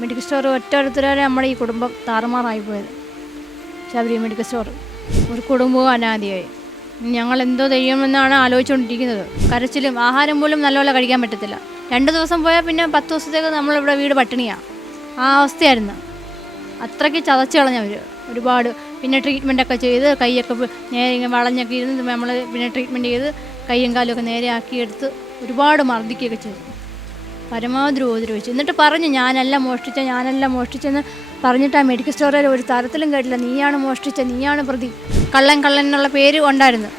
Medical store ഒറ്റൊരുത്തരാണ് നമ്മുടെ ഈ കുടുംബം താറുമാറായി പോയത്. ശബരി മെഡിക്കൽ സ്റ്റോർ ഒരു കുടുംബവും അനാദിയായി. ഞങ്ങൾ എന്തോ ചെയ്യുമെന്നാണ് ആലോചിച്ചുകൊണ്ടിരിക്കുന്നത്. കരച്ചിലും ആഹാരം പോലും നല്ലപോലെ കഴിക്കാൻ പറ്റത്തില്ല. 2 ദിവസം പോയാൽ പിന്നെ 10 ദിവസത്തേക്ക് നമ്മളിവിടെ വീട് പട്ടിണിയാണ്. ആ അവസ്ഥയായിരുന്നു. അത്രയ്ക്ക് ചതച്ച് കളഞ്ഞവർ ഒരുപാട്. പിന്നെ ട്രീറ്റ്മെൻറ്റൊക്കെ ചെയ്ത് കൈയൊക്കെ നേരെ ഇങ്ങനെ വളഞ്ഞൊക്കെ ഇരുന്ന് നമ്മൾ പിന്നെ ട്രീറ്റ്മെൻറ്റ് ചെയ്ത് കൈയും കാലുമൊക്കെ നേരെ ആക്കിയെടുത്ത് ഒരുപാട് മർദ്ദിക്കുകയൊക്കെ ചെയ്തു. പരമാവധി ഉപദ്രവിച്ചു. എന്നിട്ട് പറഞ്ഞു ഞാനല്ല മോഷ്ടിച്ചെന്ന് പറഞ്ഞിട്ട് ആ മെഡിക്കൽ സ്റ്റോറിൽ ഒരു തരത്തിലും കേട്ടില്ല. നീയാണ് മോഷ്ടിച്ചത്, നീയാണ് പ്രതി. കള്ളൻ എന്നുള്ള പേര് ഉണ്ടായിരുന്നു.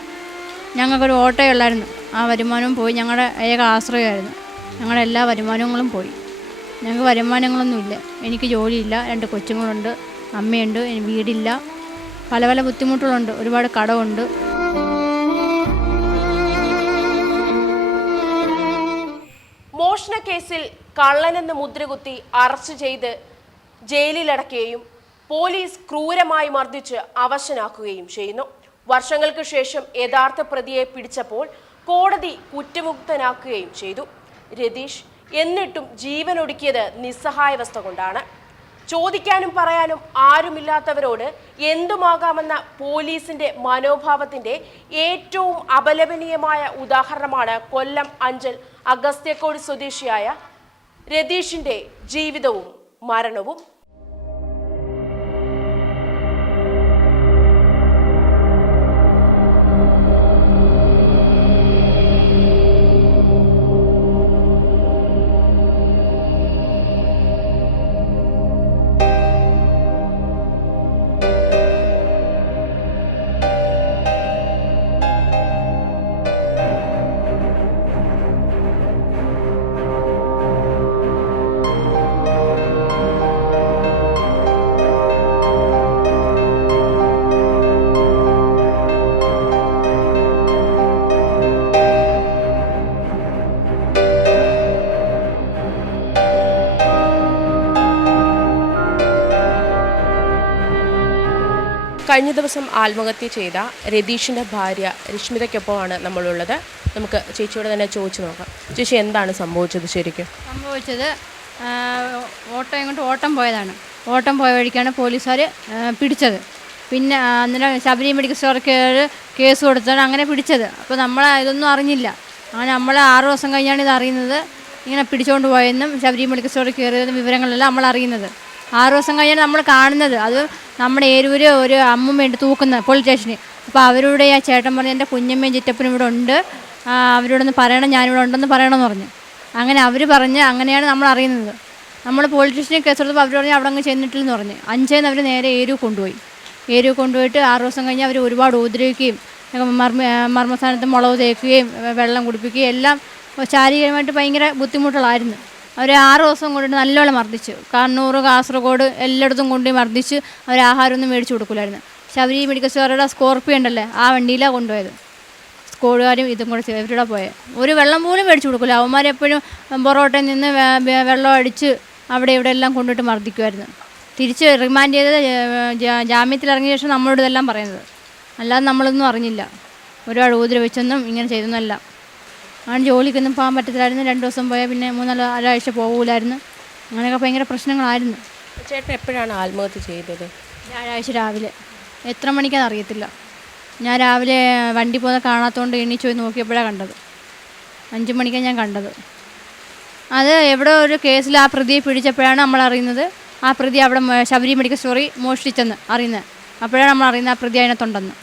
ഞങ്ങൾക്കൊരു ഓട്ടോയുള്ളായിരുന്നു. ആ വരുമാനവും പോയി. ഞങ്ങളുടെ ഏക ആശ്രയമായിരുന്നു. ഞങ്ങളുടെ എല്ലാ വരുമാനങ്ങളും പോയി. ഞങ്ങൾക്ക് വരുമാനങ്ങളൊന്നുമില്ല. എനിക്ക് ജോലിയില്ല, 2 കൊച്ചുങ്ങളുണ്ട്, അമ്മയുണ്ട്, വീടില്ല, പല ബുദ്ധിമുട്ടുകളുണ്ട്, ഒരുപാട് കടമുണ്ട്. മോഷണ കേസിൽ കള്ളനെന്ന് മുദ്രകുത്തി അറസ്റ്റ് ചെയ്ത് ജയിലിലടക്കുകയും പോലീസ് ക്രൂരമായി മർദ്ദിച്ച് അവശനാക്കുകയും ചെയ്യുന്നു. വർഷങ്ങൾക്ക് ശേഷം യഥാർത്ഥ പ്രതിയെ പിടിച്ചപ്പോൾ കോടതി കുറ്റമുക്തനാക്കുകയും ചെയ്തു. രതീഷ് എന്നിട്ടും ജീവനൊടുക്കിയത് നിസ്സഹായാവസ്ഥ കൊണ്ടാണ്. ചോദിക്കാനും പറയാനും ആരുമില്ലാത്തവരോട് എന്തുമാകാമെന്ന പോലീസിന്റെ മനോഭാവത്തിന്റെ ഏറ്റവും അപലപനീയമായ ഉദാഹരണമാണ് കൊല്ലം അഞ്ചൽ അഗസ്ത്യക്കോട് സ്വദേശിയായ രതീഷിന്റെ ജീവിതവും മരണവും. കഴിഞ്ഞ ദിവസം ആത്മഹത്യ ചെയ്ത രതീഷിൻ്റെ ഭാര്യ രശ്മിതയ്ക്കൊപ്പമാണ് നമ്മളുള്ളത്. നമുക്ക് ചേച്ചിയോട് തന്നെ ചോദിച്ചു നോക്കാം. ചേച്ചി, എന്താണ് സംഭവിച്ചത്? ശരിക്കും സംഭവിച്ചത് ഓട്ടം പോയതാണ്. ഓട്ടം പോയ വഴിക്കാണ് പോലീസുകാർ പിടിച്ചത്. പിന്നെ അന്നേരം ശബരി മെഡിക്കൽ സ്റ്റോർക്ക് കേസ് കൊടുത്താണ് അങ്ങനെ പിടിച്ചത്. അപ്പോൾ നമ്മൾ ഇതൊന്നും അറിഞ്ഞില്ല. അങ്ങനെ നമ്മൾ 6 ദിവസം കഴിഞ്ഞാണ് ഇത് അറിയുന്നത്. ഇങ്ങനെ പിടിച്ചുകൊണ്ട് പോയെന്നും ശബരി മെഡിക്കൽ സ്റ്റോറിൽ കയറിയതെന്നും വിവരങ്ങളെല്ലാം നമ്മൾ അറിയുന്നത്. 6 ദിവസം കഴിഞ്ഞാണ് നമ്മൾ കാണുന്നത്. അത് നമ്മുടെ ഏരൂര് ഒരു അമ്മൂമ്മയുണ്ട് തൂക്കുന്നത് പോലീസ് സ്റ്റേഷനിൽ. അപ്പോൾ അവരുടെ ആ ചേട്ടൻ പറഞ്ഞ് എൻ്റെ കുഞ്ഞമ്മയും ചിറ്റപ്പനും ഇവിടെ ഉണ്ട്, അവരോടൊന്ന് പറയണം, ഞാനിവിടെ ഉണ്ടെന്ന് പറയണമെന്ന് പറഞ്ഞു. അങ്ങനെ അവർ പറഞ്ഞ് അങ്ങനെയാണ് നമ്മൾ അറിയുന്നത്. നമ്മൾ പോലീസ് സ്റ്റേഷനിൽ കേസ് കൊടുത്തപ്പോൾ അവർ പറഞ്ഞ് അവിടെ അങ്ങ് ചെന്നിട്ടില്ലെന്ന് പറഞ്ഞ് 5-ന്ന് അവർ നേരെ ഏരൂർ കൊണ്ടുപോയിട്ട് 6 ദിവസം കഴിഞ്ഞ് അവർ ഒരുപാട് ഉപദ്രവിക്കുകയും മർമ്മസ്ഥാനത്ത് മുളക് തേക്കുകയും വെള്ളം കുടിപ്പിക്കുകയും എല്ലാം ശാരീരികമായിട്ട് ഭയങ്കര ബുദ്ധിമുട്ടുകളായിരുന്നു. അവർ 6 ദിവസം കൊണ്ടിട്ട് നല്ലോണം മർദ്ദിച്ചു. കണ്ണൂർ, കാസർഗോഡ് എല്ലായിടത്തും കൊണ്ടുപോയി മർദ്ദിച്ച് അവർ ആഹാരമൊന്നും മേടിച്ച് കൊടുക്കില്ലായിരുന്നു. ശബരി മെഡിക്കൽ സ്റ്റോറുടെ സ്കോർപ്പിയോ ഉണ്ടല്ലേ, ആ വണ്ടിയിലാണ് കൊണ്ടുപോയത്. സ്കോഡുകാരും ഇതും കൂടെ ഇവരുടെ പോയത്. ഒരു വെള്ളം പോലും മേടിച്ച് കൊടുക്കില്ല. അവന്മാരെപ്പോഴും പൊറോട്ടയിൽ നിന്ന് വെള്ളം അടിച്ച് അവിടെ ഇവിടെ എല്ലാം കൊണ്ടുപോയിട്ട് മർദ്ദിക്കുമായിരുന്നു. തിരിച്ച് റിമാൻഡ് ചെയ്തത് ജാമ്യത്തിലിറങ്ങിയ ശേഷം നമ്മളോട് ഇതെല്ലാം പറയുന്നത്. അല്ലാതെ നമ്മളൊന്നും അറിഞ്ഞില്ല. ഒരുപാട് ഉപദ്രവിച്ചെന്നും ഇങ്ങനെ ചെയ്തെന്നല്ല. അങ്ങനെ ജോലിക്കൊന്നും പോകാൻ പറ്റത്തില്ലായിരുന്നു. 2 ദിവസം പോയാൽ പിന്നെ 3-4 ആഴ്ച പോകില്ലായിരുന്നു. അങ്ങനെയൊക്കെ ഭയങ്കര പ്രശ്നങ്ങളായിരുന്നു. ചേട്ടൻ എപ്പോഴാണ് ആത്മഹത്യ ചെയ്തത്? വ്യാഴാഴ്ച രാവിലെ. എത്ര മണിക്കാണെന്ന് അറിയത്തില്ല. ഞാൻ രാവിലെ വണ്ടി പോകുന്നത് കാണാത്തതുകൊണ്ട് എണീച്ച് പോയി നോക്കിയപ്പോഴാണ് കണ്ടത്. 5 മണിക്കാണ് ഞാൻ കണ്ടത്. അത് എവിടെ ഒരു കേസിൽ ആ പ്രതിയെ പിടിച്ചപ്പോഴാണ് നമ്മൾ അറിയുന്നത്. ആ പ്രതി അവിടെ ശബരി മെഡിക്കൽ സ്റ്റോറിൽ മോഷ്ടിച്ചെന്ന് അറിയുന്നത്. അപ്പോഴാണ് നമ്മൾ അറിയുന്നത് ആ പ്രതി അതിനകത്തുണ്ടെന്ന്.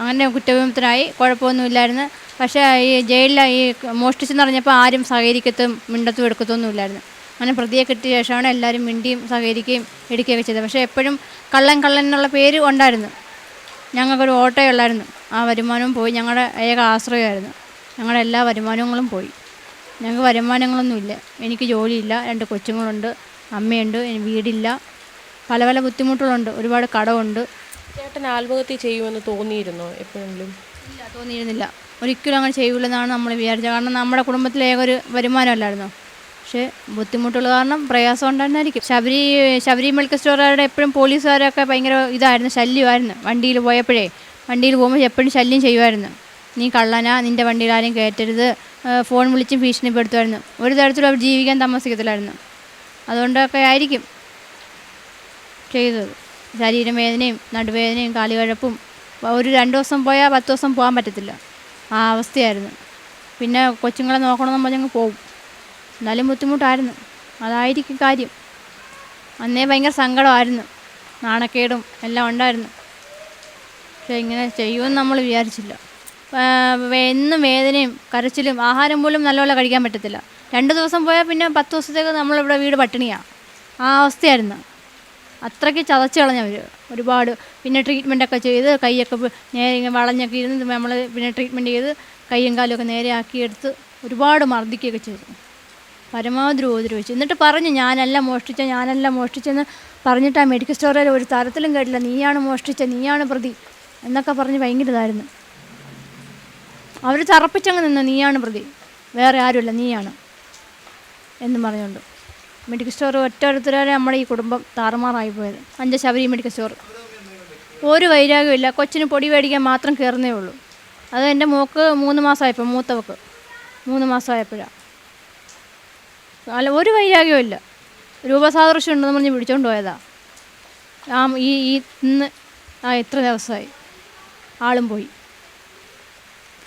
അങ്ങനെ കുറ്റവിമുക്തനായി, കുഴപ്പമൊന്നുമില്ലായിരുന്നു. പക്ഷേ ഈ ജയിലിൽ ഈ മോഷ്ടിച്ചെന്ന് പറഞ്ഞപ്പോൾ ആരും സഹകരിക്കത്തും മിണ്ടത്തും എടുക്കത്തൊന്നുമില്ലായിരുന്നു. അങ്ങനെ പ്രതിയെ കിട്ടിയ ശേഷമാണ് എല്ലാവരും മിണ്ടിയും സഹകരിക്കുകയും എടുക്കുകയൊക്കെ ചെയ്തത്. പക്ഷേ എപ്പോഴും കള്ളൻ എന്നുള്ള പേര് ഉണ്ടായിരുന്നു. ഞങ്ങൾക്കൊരു ഓട്ടോയുള്ളായിരുന്നു. ആ വരുമാനവും പോയി. ഞങ്ങളുടെ ഏക ആശ്രയമായിരുന്നു. ഞങ്ങളുടെ എല്ലാ വരുമാനങ്ങളും പോയി. ഞങ്ങൾക്ക് വരുമാനങ്ങളൊന്നുമില്ല. എനിക്ക് ജോലിയില്ല, 2 കൊച്ചുങ്ങളുണ്ട്, അമ്മയുണ്ട്, വീടില്ല, പല ബുദ്ധിമുട്ടുകളുണ്ട്, ഒരുപാട് കടമുണ്ട്. ചേട്ടൻ ആത്മഹത്യ ചെയ്യുമെന്ന് തോന്നിയിരുന്നോ എപ്പോഴെങ്കിലും? ഇല്ല, തോന്നിയിരുന്നില്ല. ഒരിക്കലും അങ്ങനെ ചെയ്യില്ലെന്നാണ് നമ്മൾ വിചാരിച്ചത്. കാരണം നമ്മുടെ കുടുംബത്തിലെ ഒരു വരുമാനമല്ലായിരുന്നു. പക്ഷേ ബുദ്ധിമുട്ടുകൾ കാരണം പ്രയാസം ഉണ്ടായിരുന്നായിരിക്കും. ശബരി മെഡിക്കൽ സ്റ്റോറുകാരുടെ എപ്പോഴും പോലീസുകാരൊക്കെ ഭയങ്കര ഇതായിരുന്നു, ശല്യമായിരുന്നു. വണ്ടിയിൽ പോകുമ്പോൾ എപ്പോഴും ശല്യം ചെയ്യുമായിരുന്നു. നീ കള്ളനാ, നിൻ്റെ വണ്ടിയിൽ ആരും കയറ്റരുത്, ഫോൺ വിളിച്ചും ഭീഷണിപ്പെടുത്തുമായിരുന്നു. ഒരു തരത്തിലും അവർ ജീവിക്കാൻ താമസിക്കത്തില്ലായിരുന്നു. അതുകൊണ്ടൊക്കെ ആയിരിക്കും ചെയ്തത്. ശരീരവേദനയും നടുവേദനയും കാലുകഴപ്പും, ഒരു 2 ദിവസം പോയാൽ 10 ദിവസം പോകാൻ പറ്റത്തില്ല, ആ അവസ്ഥയായിരുന്നു. പിന്നെ കൊച്ചുങ്ങളെ നോക്കണമെന്ന് പറഞ്ഞങ്ങ് പോവും. എന്നാലും ബുദ്ധിമുട്ടായിരുന്നു. അതായിരിക്കും കാര്യം. അന്നേ ഭയങ്കര സങ്കടമായിരുന്നു, നാണക്കേടും എല്ലാം ഉണ്ടായിരുന്നു. പക്ഷേ ഇങ്ങനെ ചെയ്യുമെന്ന് നമ്മൾ വിചാരിച്ചില്ല. എന്നും വേദനയും കരച്ചിലും, ആഹാരം പോലും നല്ലപോലെ കഴിക്കാൻ പറ്റത്തില്ല. 2 ദിവസം പോയാൽ പിന്നെ 10 ദിവസത്തേക്ക് നമ്മളിവിടെ വീട് പട്ടിണിയാണ്. ആ അവസ്ഥയായിരുന്നു. അത്രയ്ക്ക് ചതച്ച് കളഞ്ഞവർ ഒരുപാട്. പിന്നെ ട്രീറ്റ്മെൻറ്റൊക്കെ ചെയ്ത് കൈയൊക്കെ നേരെ ഇങ്ങനെ വളഞ്ഞൊക്കെ ഇരുന്ന് നമ്മൾ പിന്നെ ട്രീറ്റ്മെൻറ്റ് ചെയ്ത് കൈയും കാലുമൊക്കെ നേരെ ആക്കിയെടുത്ത് ഒരുപാട് മർദ്ദിക്കുകയൊക്കെ ചെയ്തു. പരമാവധി ഉപദ്രവിച്ചു. എന്നിട്ട് പറഞ്ഞു ഞാനല്ല മോഷ്ടിച്ചെന്ന് പറഞ്ഞിട്ട് ആ മെഡിക്കൽ സ്റ്റോറിൽ ഒരു തരത്തിലും കേട്ടില്ല, നീയാണ് മോഷ്ടിച്ചത്, നീയാണ് പ്രതി എന്നൊക്കെ പറഞ്ഞ് ഭയങ്കര ഇതായിരുന്നു. അവർ തറപ്പിച്ചങ്ങ് നിന്ന്, നീയാണ് പ്രതി, വേറെ ആരുമല്ല, നീയാണ് എന്നും പറഞ്ഞുകൊണ്ട്. മെഡിക്കൽ സ്റ്റോർ ഒറ്റൊരുത്തരാണ് നമ്മുടെ ഈ കുടുംബം താറുമാറായി പോയത്. 5 ശബരി മെഡിക്കൽ സ്റ്റോർ. ഒരു വൈരാഗ്യമില്ല, കൊച്ചിന് പൊടി മേടിക്കാൻ മാത്രം കയറുന്നേ ഉള്ളൂ. അത് എൻ്റെ മോക്ക് 3 മാസമായപ്പോൾ, മൂത്തവക്ക് 3 മാസമായപ്പോഴാണ്. അല്ല, ഒരു വൈരാഗ്യവും ഇല്ല. രൂപസാദൃശ്യം ഉണ്ടെന്ന് പറഞ്ഞ് പിടിച്ചോണ്ട് പോയതാ. ഇന്ന് ഇത്ര ദിവസമായി ആളും പോയി,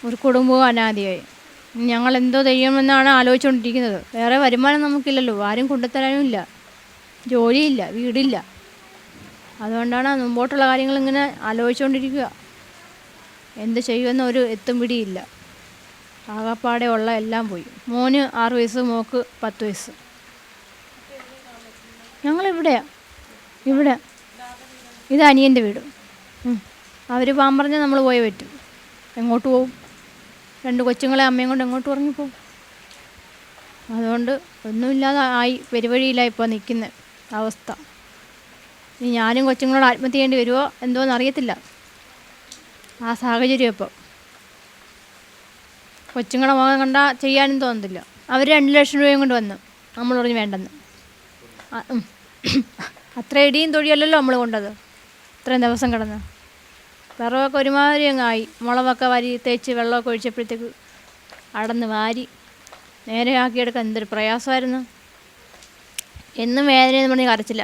ഒരു കുടുംബവും അനാദിയായി. ഞങ്ങൾ എന്തോ ചെയ്യുമെന്നാണ് ആലോചിച്ചുകൊണ്ടിരിക്കുന്നത്. വേറെ വരുമാനം നമുക്കില്ലല്ലോ, ആരും കൊണ്ടുത്തരാനും ഇല്ല, ജോലിയില്ല, വീടില്ല. അതുകൊണ്ടാണ് മുമ്പോട്ടുള്ള കാര്യങ്ങൾ ഇങ്ങനെ ആലോചിച്ചുകൊണ്ടിരിക്കുക. എന്ത് ചെയ്യുമെന്ന് ഒരു എത്തും പിടിയില്ല. ആകപ്പാടെ ഉള്ള എല്ലാം പോയി. മോന് 6 വയസ്സ്, മോക്ക് 10 വയസ്സ്. ഞങ്ങളിവിടെയാണ്, ഇവിടെ. ഇത് അനിയൻ്റെ വീട്. അവർ പോകാൻ പറഞ്ഞാൽ നമ്മൾ പോയേ പറ്റും. എങ്ങോട്ട് പോവും? 2 കൊച്ചുങ്ങളെ അമ്മയും കൊണ്ട് എങ്ങോട്ട് ഇറങ്ങിപ്പോവും? അതുകൊണ്ട് ഒന്നുമില്ലാതെ ആയി, പെരുവഴിയിലാണ് ഇപ്പോൾ നിൽക്കുന്ന അവസ്ഥ. ഇനി ഞാനും കൊച്ചുങ്ങളോട് ആത്മഹത്യ ചെയ്യേണ്ടി വരുമോ എന്തോന്ന് അറിയത്തില്ല. ആ സാഹചര്യം ഇപ്പോൾ. കൊച്ചുങ്ങളെ മുഖം കണ്ടാൽ ചെയ്യാനും തോന്നത്തില്ല. അവർ 2 ലക്ഷം രൂപയും കൊണ്ട് വന്നു, നമ്മൾ പറഞ്ഞ് വേണ്ടെന്ന്. അത്ര ഇടിയും തൊഴിയല്ലല്ലോ നമ്മൾ കൊണ്ടത്, ഇത്രയും ദിവസം കിടന്ന്. വിറവൊക്കെ ഒരുമാതിരി അങ്ങായി. മുളകൊക്കെ വാരി തേച്ച് വെള്ളമൊക്കെ ഒഴിച്ചപ്പോഴത്തേക്ക് അടന്ന് വാരി നേരെ ആക്കിയെടുക്കാൻ എന്തൊരു പ്രയാസമായിരുന്നു. എന്നും വേദനയെന്ന് പറഞ്ഞ് കരച്ചില്ല.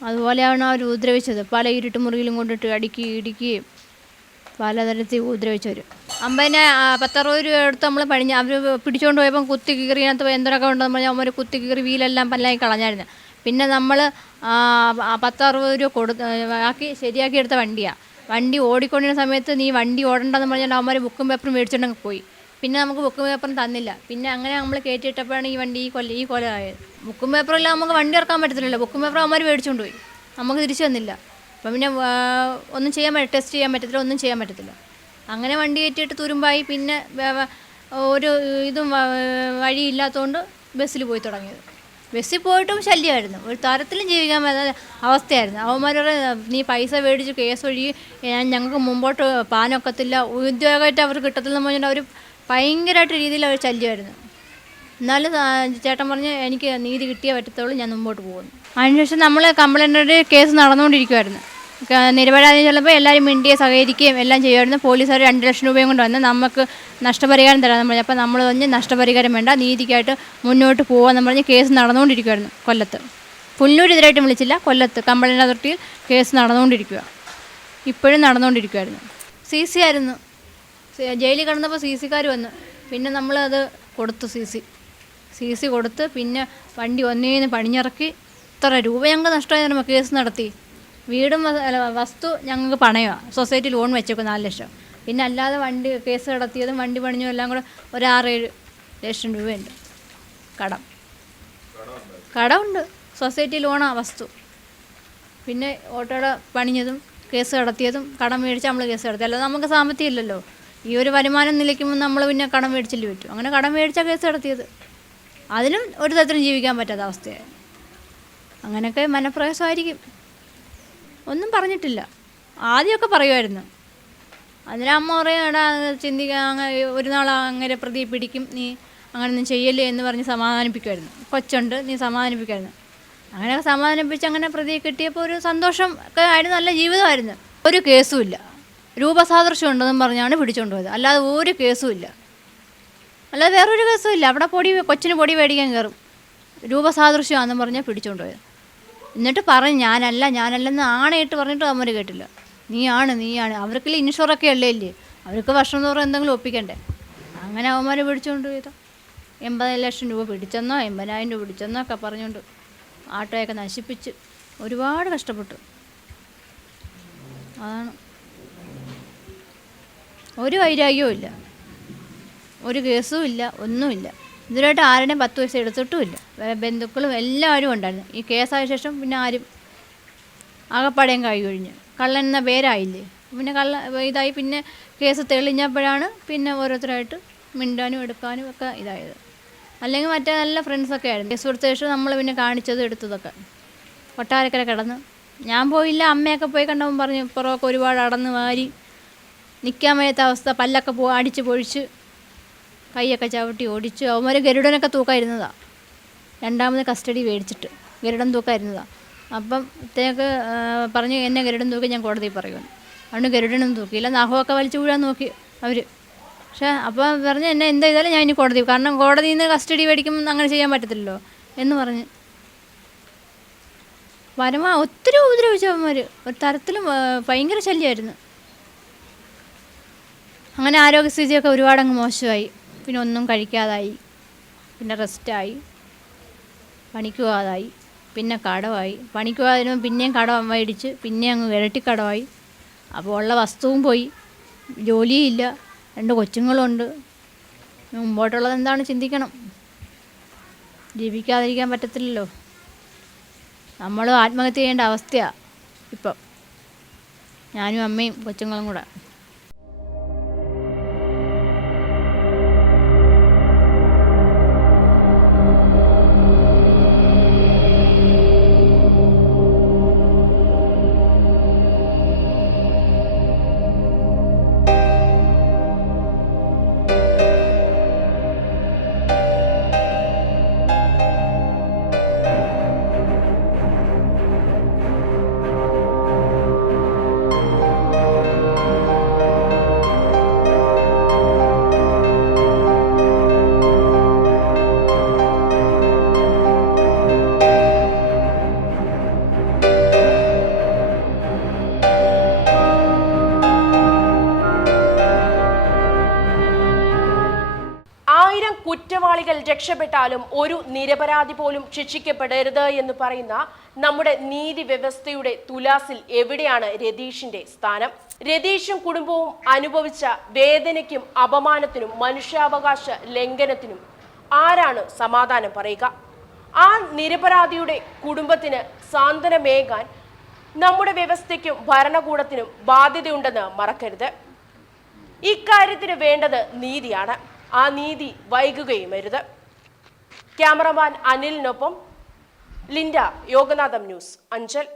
അതുപോലെയാണ് അവർ ഉപദ്രവിച്ചത്. പല ഇരുട്ട് മുറിയിലും കൊണ്ടിട്ട് ഇടിക്കുകയും പലതരത്തിൽ ഉപദ്രവിച്ചവർ. 50-60 രൂപ എടുത്ത് നമ്മൾ അവർ പിടിച്ചുകൊണ്ട് പോയപ്പം കുത്തി കീറി, അതിനകത്ത് എന്തൊക്കെ ഉണ്ടെന്ന് പറഞ്ഞാൽ അവർ കുത്തി കീറി വീലെല്ലാം പല്ലായി കളഞ്ഞായിരുന്നു. പിന്നെ നമ്മൾ 10-60 രൂപ ആക്കി ശരിയാക്കി എടുത്ത വണ്ടിയാണ്. വണ്ടി ഓടിക്കൊണ്ടിരുന്ന സമയത്ത് നീ വണ്ടി ഓടണ്ടെന്ന് പറഞ്ഞാൽ അവന്മാർ ബുക്കും പേപ്പറും മേടിച്ചിട്ടുണ്ടെങ്കിൽ പോയി. പിന്നെ നമുക്ക് ബുക്കും പേപ്പറും തന്നില്ല. പിന്നെ അങ്ങനെ നമ്മൾ കയറ്റിയിട്ടപ്പോഴാണ് ഈ വണ്ടി ഈ കൊല ആയത്. ബുക്കും പേപ്പറില്ല, നമുക്ക് വണ്ടി ഇറക്കാൻ പറ്റത്തില്ലല്ലോ. ബുക്കും പേപ്പർ അവന്മാർ മേടിച്ചുകൊണ്ട് പോയി, നമുക്ക് തിരിച്ചു തന്നില്ല. അപ്പം പിന്നെ ഒന്നും ടെസ്റ്റ് ചെയ്യാൻ പറ്റത്തില്ല, ഒന്നും ചെയ്യാൻ പറ്റത്തില്ല. അങ്ങനെ വണ്ടി കയറ്റിയിട്ട് തുരുമ്പായി. പിന്നെ ഒരു ഇതും വഴിയില്ലാത്തതുകൊണ്ട് ബസ്സിൽ പോയി തുടങ്ങിയത്. ബസ്സിൽ പോയിട്ടും ശല്യമായിരുന്നു, ഒരു തരത്തിലും ജീവിക്കാൻ പറ്റാത്ത അവസ്ഥയായിരുന്നു. അവന്മാരുടെ നീ പൈസ മേടിച്ച് കേസ് വഴി ഞങ്ങൾക്ക് മുമ്പോട്ട് പാനൊക്കത്തില്ല, ഉദ്യോഗമായിട്ട് അവർ കിട്ടത്തില്ലെന്ന് പറഞ്ഞിട്ട് അവർ ഭയങ്കരമായിട്ട് രീതിയിൽ അവർ ശല്യമായിരുന്നു. എന്നാലും ചേട്ടൻ പറഞ്ഞ് എനിക്ക് നീതി കിട്ടിയേ പറ്റത്തുള്ളൂ, ഞാൻ മുമ്പോട്ട് പോകുന്നു. അതിനുശേഷം നമ്മൾ കംപ്ലൈൻറ്റ് കേസ് നടന്നുകൊണ്ടിരിക്കുമായിരുന്നു. നിരപരാധി ചിലപ്പോൾ എല്ലാവരും മിണ്ടിയെ സഹകരിക്കുകയും എല്ലാം ചെയ്യുമായിരുന്നു. പോലീസുകാർ 2 ലക്ഷം രൂപയും കൊണ്ട് വന്ന് നമുക്ക് നഷ്ടപരിഹാരം തരാമെന്ന് പറഞ്ഞു. അപ്പോൾ നമ്മൾ പറഞ്ഞ് നഷ്ടപരിഹാരം വേണ്ട, നീതിക്കായിട്ട് മുന്നോട്ട് പോകാമെന്ന് പറഞ്ഞ് കേസ് നടന്നുകൊണ്ടിരിക്കുമായിരുന്നു കൊല്ലത്ത്. പുല്ലൂർ ഇതിലായിട്ടും വിളിച്ചില്ല, കൊല്ലത്ത് കംപ്ലൈൻറ്റ് അതോറിറ്റിയിൽ കേസ് നടന്നുകൊണ്ടിരിക്കുക. ഇപ്പോഴും നടന്നുകൊണ്ടിരിക്കുമായിരുന്നു. CC ആയിരുന്നു. ജയിലിൽ കിടന്നപ്പോൾ CC-ക്കാർ വന്നു. പിന്നെ നമ്മളത് കൊടുത്തു, CC കൊടുത്ത് പിന്നെ വണ്ടി ഒന്നേന്ന് പണിഞ്ഞിറക്കി. ഇത്ര രൂപ ഞങ്ങൾക്ക് നഷ്ടമായി തരുമ്പോൾ കേസ് നടത്തി. വീടും വസ്തു ഞങ്ങൾക്ക് പണയമാണ്, സൊസൈറ്റി ലോൺ വെച്ചേക്കും 4 ലക്ഷം. പിന്നെ അല്ലാതെ വണ്ടി കേസ് നടത്തിയതും വണ്ടി പണിഞ്ഞതും എല്ലാം കൂടെ ഒരു 6-7 ലക്ഷം രൂപയുണ്ട് കടമുണ്ട്. സൊസൈറ്റി ലോണാണ് വസ്തു. പിന്നെ ഓട്ടോയുടെ പണിഞ്ഞതും കേസ് നടത്തിയതും കടം മേടിച്ച് നമ്മൾ കേസ് നടത്തി. അല്ലാതെ നമുക്ക് സാമ്പത്തികം ഇല്ലല്ലോ. ഈ ഒരു വരുമാനം നിലയ്ക്കുമ്പോൾ നമ്മൾ പിന്നെ കടം മേടിച്ചില്ലേ പറ്റും. അങ്ങനെ കടം മേടിച്ചാൽ കേസ് നടത്തിയത്. അതിലും ഒരു തരത്തിലും ജീവിക്കാൻ പറ്റാത്ത അവസ്ഥയായി. അങ്ങനെയൊക്കെ മനപ്രയാസമായിരിക്കും. ഒന്നും പറഞ്ഞിട്ടില്ല. ആദ്യമൊക്കെ പറയുമായിരുന്നു. അതിനമ്മ പറയും, എടാ ചിന്തിക്കാൻ ഒരു നാൾ അങ്ങനെ പ്രതി പിടിക്കും, നീ അങ്ങനെയൊന്നും ചെയ്യല്ലേ എന്ന് പറഞ്ഞ് സമാധാനിപ്പിക്കുമായിരുന്നു. കൊച്ചുണ്ട്, നീ സമാധാനിപ്പിക്കുമായിരുന്നു. അങ്ങനെയൊക്കെ സമാധാനിപ്പിച്ച് അങ്ങനെ പ്രതിയെ കിട്ടിയപ്പോൾ ഒരു സന്തോഷം ഒക്കെ ആയിരുന്നു, നല്ല ജീവിതമായിരുന്നു. ഒരു കേസുമില്ല. രൂപസാദൃശ്യം ഉണ്ടെന്നും പറഞ്ഞാണ് പിടിച്ചുകൊണ്ട് പോയത്, അല്ലാതെ ഒരു കേസുമില്ല. അല്ലാതെ വേറൊരു കേസുമില്ല. അവിടെ കൊച്ചിന് പൊടി മേടിക്കാൻ കയറും, രൂപസാദൃശ്യമാണെന്ന് പറഞ്ഞാൽ പിടിച്ചുകൊണ്ട് പോയത്. എന്നിട്ട് പറഞ്ഞു ഞാനല്ലെന്ന് ആണയിട്ട് പറഞ്ഞിട്ട് അവന്മാർ കേട്ടില്ല. നീയാണ് അവർക്കില്ല ഇൻഷുറൊക്കെ അല്ലേ അവർക്ക് വർഷം തോറും എന്തെങ്കിലും ഒപ്പിക്കണ്ടേ. അങ്ങനെ അവന്മാർ പിടിച്ചുകൊണ്ട് പോയത്. 80 ലക്ഷം രൂപ പിടിച്ചെന്നോ 80,000 രൂപ പിടിച്ചെന്നോ ഒക്കെ പറഞ്ഞുകൊണ്ട് ആട്ടോയൊക്കെ നശിപ്പിച്ച് ഒരുപാട് കഷ്ടപ്പെട്ടു. അതാണ്. ഒരു വൈരാഗ്യവും ഇല്ല, ഒരു കേസും ഇല്ല, ഒന്നുമില്ല. ഇതിലായിട്ട് ആരുടെയും 10 പൈസ എടുത്തിട്ടുമില്ല. ബന്ധുക്കളും എല്ലാവരും ഉണ്ടായിരുന്നു. ഈ കേസായ ശേഷം പിന്നെ ആരും ആകപ്പാടേയും കഴിഞ്ഞ് കള്ളൻ എന്ന പേരായില്ലേ. പിന്നെ ഇതായി. പിന്നെ കേസ് തെളിഞ്ഞപ്പോഴാണ് പിന്നെ ഓരോരുത്തരായിട്ട് മിണ്ടാനും എടുക്കാനും ഒക്കെ ഇതായത്. അല്ലെങ്കിൽ മറ്റേ നല്ല ഫ്രണ്ട്സൊക്കെ ആയിരുന്നു. കേസ് കൊടുത്ത ശേഷം നമ്മൾ പിന്നെ കാണിച്ചതും എടുത്തതൊക്കെ കൊട്ടാരക്കര കിടന്ന്. ഞാൻ പോയില്ല, അമ്മയൊക്കെ പോയി കണ്ടപ്പോൾ പറഞ്ഞു പുറമൊക്കെ ഒരുപാട് അടന്ന് വാരി, നിൽക്കാൻ വയ്യാത്ത അവസ്ഥ, പല്ലൊക്കെ അടിച്ച് പൊഴിച്ച്, കൈയൊക്കെ ചവിട്ടി ഓടിച്ചു. അവന്മാർ ഗരുഡനൊക്കെ തൂക്കായിരുന്നതാണ്. 2ാമത് കസ്റ്റഡി മേടിച്ചിട്ട് ഗരുഡൻ തൂക്കായിരുന്നതാണ്. അപ്പം ഇത്തേക്ക് പറഞ്ഞ് എന്നെ ഗരുഡൻ തൂക്കി ഞാൻ കോടതിയിൽ പറയുമെന്ന്. അതുകൊണ്ട് ഗരുഡനൊന്നും തൂക്കിയില്ല. നഖമൊക്കെ വലിച്ചു വീഴാൻ നോക്കി അവർ. പക്ഷേ അപ്പോൾ പറഞ്ഞ് എന്നെ എന്ത് ചെയ്താലും ഞാൻ ഇനി കോടതി, കാരണം കോടതിയിൽ നിന്ന് കസ്റ്റഡി മേടിക്കുമ്പോൾ അങ്ങനെ ചെയ്യാൻ പറ്റത്തില്ലല്ലോ എന്ന് പറഞ്ഞ് ഒത്തിരി ഉപദ്രവിച്ചു അവന്മാർ. ഒരു തരത്തിലും ഭയങ്കര ശല്യമായിരുന്നു. അങ്ങനെ ആരോഗ്യസ്ഥിതിയൊക്കെ ഒരുപാടങ്ങ് മോശമായി. പിന്നെ ഒന്നും കഴിക്കാതായി, പിന്നെ റെസ്റ്റായി, പണിക്ക് പോകാതായി, പിന്നെ കടമായി. പണിക്ക് പോകാതിരുമ്പോൾ പിന്നെയും കടം മേടിച്ച് പിന്നെ അങ്ങ് ഇരട്ടിക്കടമായി. അപ്പോൾ ഉള്ള വസ്തുവും പോയി, ജോലിയില്ല, 2 കൊച്ചുങ്ങളുണ്ട്. മുമ്പോട്ടുള്ളത് എന്താണ് ചിന്തിക്കണം. ജീവിക്കാതിരിക്കാൻ പറ്റത്തില്ലല്ലോ. നമ്മൾ ആത്മഹത്യ ചെയ്യേണ്ട അവസ്ഥയാണ് ഇപ്പം, ഞാനും അമ്മയും കൊച്ചുങ്ങളും കൂടെ. കുറ്റവാളികൾ രക്ഷപ്പെട്ടാലും ഒരു നിരപരാധി പോലും ശിക്ഷിക്കപ്പെടരുത് എന്ന് പറയുന്ന നമ്മുടെ നീതി വ്യവസ്ഥയുടെ തുലാസിൽ എവിടെയാണ് രതീഷിന്റെ സ്ഥാനം? രതീഷും കുടുംബവും അനുഭവിച്ച വേദനയ്ക്കും അപമാനത്തിനും മനുഷ്യാവകാശ ലംഘനത്തിനും ആരാണ് സമാധാനം പറയുക? ആ നിരപരാധിയുടെ കുടുംബത്തിന് സാന്ത്വനമേകാൻ നമ്മുടെ വ്യവസ്ഥയ്ക്കും ഭരണകൂടത്തിനും ബാധ്യതയുണ്ടെന്ന് മറക്കരുത്. ഇക്കാര്യത്തിന് വേണ്ടത് നീതിയാണ്. ആ നീതി വൈകുകയും അരുത്. ക്യാമറമാൻ അനിലിനൊപ്പം ലിൻഡ, യോഗനാഥം ന്യൂസ്, അഞ്ചൽ.